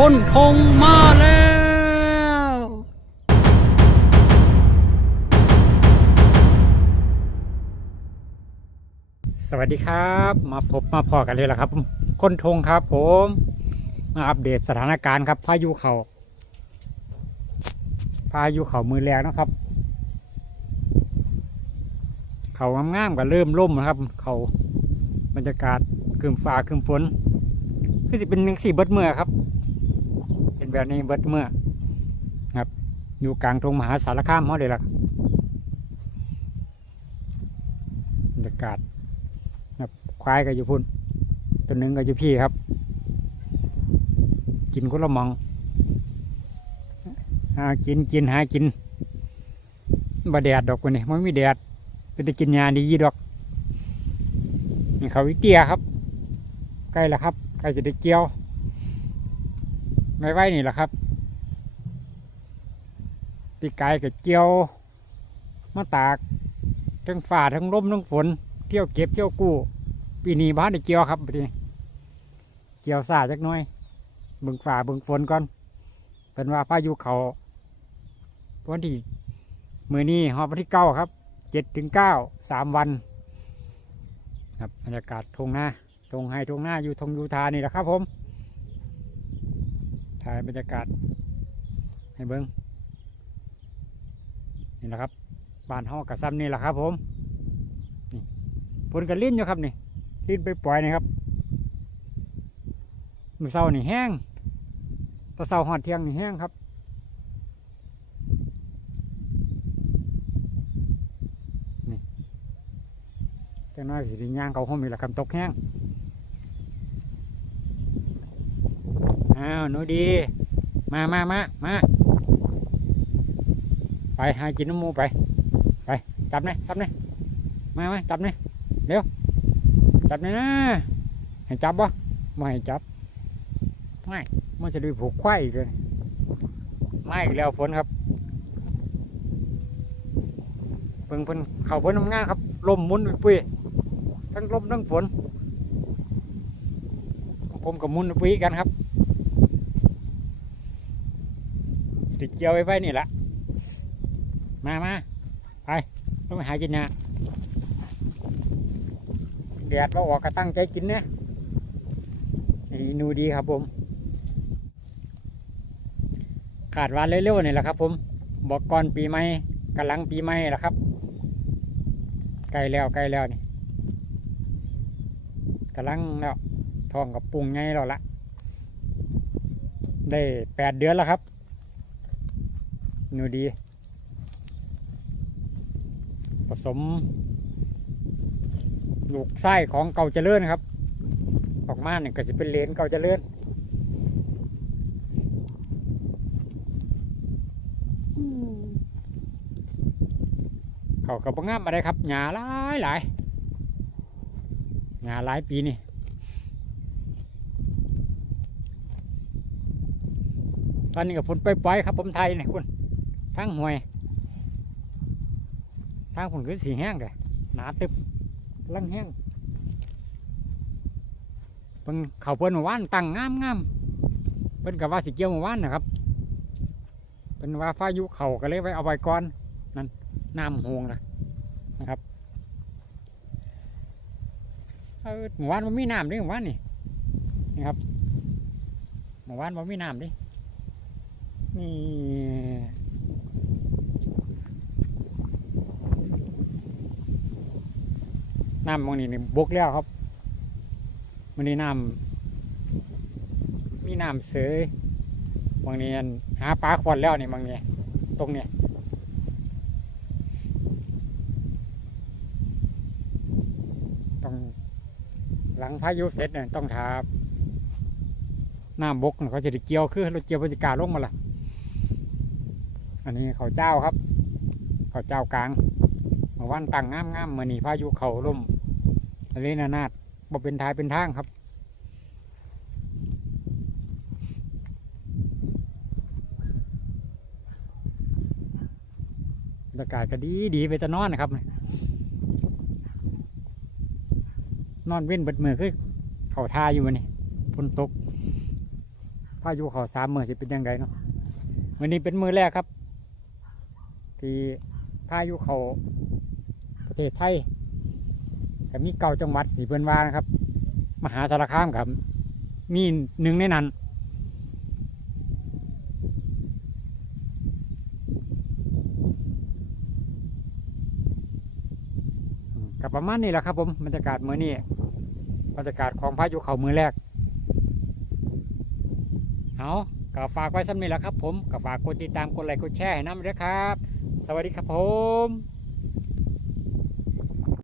คนทงมาแล้ว สวัสดีครับ มาพบมาพอกันเลยละครับ คนทงครับผม มาอัปเดตสถานการณ์ครับ พายุเขาพายุเขามือแรงนะครับ เขางามๆก็เริ่มล่มนะครับ เขาบรรยากาศคืมฟ้าคืมฝนคือจะเป็นหนึ่งสี่เบิดเมื่อครับ เป็นแบบนี้เบิดเมื่อครับ อยู่กลางตรงมหาสารคามเขาเลยล่ะบรรยากาศครับควายก็อยู่พุ่นตัวหนึ่งก็อยู่พี่ครับ กินคนละมองหากินกินหากินบ่แดดดอกวันนี้มันมีแดดเป็นได้กินยาดีดอกนี่เขาวิเตียครับ ใกล้แล้วครับใกล้จะได้เกี่ยว ไม่ไหวนี่แหละครับปีกายกับเกี่ยวมาตากทั้งฝ่าทั้งลมทั้งฝนเที่ยวเก็บเที่ยวกู้ปีนี้บ้านได้เกี่ยวครับปีนี้เกี่ยวซาจักน้อยเบิ่งฝ่าเบิ่งฝนก่อนเป็นว่าพายุเขาวันที่มือนี้หอบวันที่เก้าครับเจ็ดถึงเก้าสามวัน ครับบรรยากาศทงหน้าทงไฮทงหน้าอยู่ทงยูทานี่แหละครับผม ถ่ายบรรยากาศให้เบิ้งนี่แหละครับบ้านห้องกระซ้ำนี่แหละครับ ผมนี่ฝนกันลิ้นอยู่ครับนี่ลิ้นไปปล่อยนี่ครับมือเศร้านี่แห้งตะเศร้าหอดเทียงนี่แห้งครับนี่จังน้อยสิได้ย่างเขาห้องมีละคำตกแห้ง อ้าวหนูดี มามามามาไปหากินน้ำมูไป ไป จับนี่ยจับนี่ยมามาจับนี่ยเร็ว จับนี่ยนะให้จับบ่ไม่ให้จับ ไม่มันจะดูผูกควายเลยไม่อีกแล้วฝนครับเพิ่งเพิ่นเข่าเพิ่นทำงานครับ ลมมุนปุ้ยทั้งลมทั้งฝน ผมกับมุนปุ้ยกันครับ ติดเกี่ยวไว้ไว้นี่แหละมามาไปต้องไปหากินนะแดดว่าออกก็ตั้งใจกินนะนี่นูดีครับผมขาดวันเร็วๆนี่แหละครับ ผมบอกก่อนปีใหม่กำลังปีใหม่แหละครับใกล้แล้วใกล้แล้วนี่กำลังแล้วทองกับปรุงไงแล้วละได้แปดเดือนแล้วครับ นูดี ผสม ลูกไส้ของเก่าเจริญครับ ออกมาเนี่ยก็จะเป็นเลนเก่าเจริญเขากับงามอะไรครับหญ้าหลายหลายหญ้าหลายปีนี่ตอนนี้กับฝนไปปล่อยๆครับผมไทยนี่คุณ ทางห่วยทางฝนคือสีแห้งเลยหนาตึบลังแห้งเพิ่นเขาเพิ่นเมาว่านตั้งงามงามเพิ่นกับว่าสิเกี่ยวเมาว่านนะครับเพิ่นว่าพายุเขาก็เลยไว้เอาไว้ก่อนนั่นน้ำหวงนะนะครับหมู่บ้านมันมีน้ำดิหมู่บ้านนี่นี่ครับหมู่บ้านมันมีน้ำดินี่ น้ำบางนี้นี่บกแล้วครับมันนี่น้ำมีน้ำเสยบางนี้อันหาปลาขวดแล้วนี่บางนี้ตรงเนี้ยต้องหลังพายุเสร็จเนี่ยต้องทาน้ำบกเขาจะได้เกี่ยวคือรถเกี่ยวบรรยากาศลงมาละอันนี้เขาเจ้าครับ เขาเจ้ากลางเมื่อวันตั้งงามงามมื่อนี้พายุเขาล่ม ทะเลนานาดบ่เป็นทายเป็นทางครับบรรยากาศก็ดีดีไปแต่นอนนะครับ นอนเว้นเบิดมือคือเขาทาอยู่วันนี้ฝนตกพายุเขาสามมือสิเป็นยังไงเนาะวันนี้เป็นมือแรกครับ ที่พายุเขาประเทศไทย กับมีเก่าจังหวัดที่เพื่อนว่านะครับ มหาสารคามครับ มีหนึ่งในนั้นกับประมาณนี้แหละครับผมบรรยากาศเมื่อนี้บรรยากาศของพายุเขามือแรกเอาก็ฝากไว้สำนี้แหละครับผมก็ฝากกดติดตามกดไลค์กดแชร์ให้น้ำด้วยครับ สวัสดีครับผม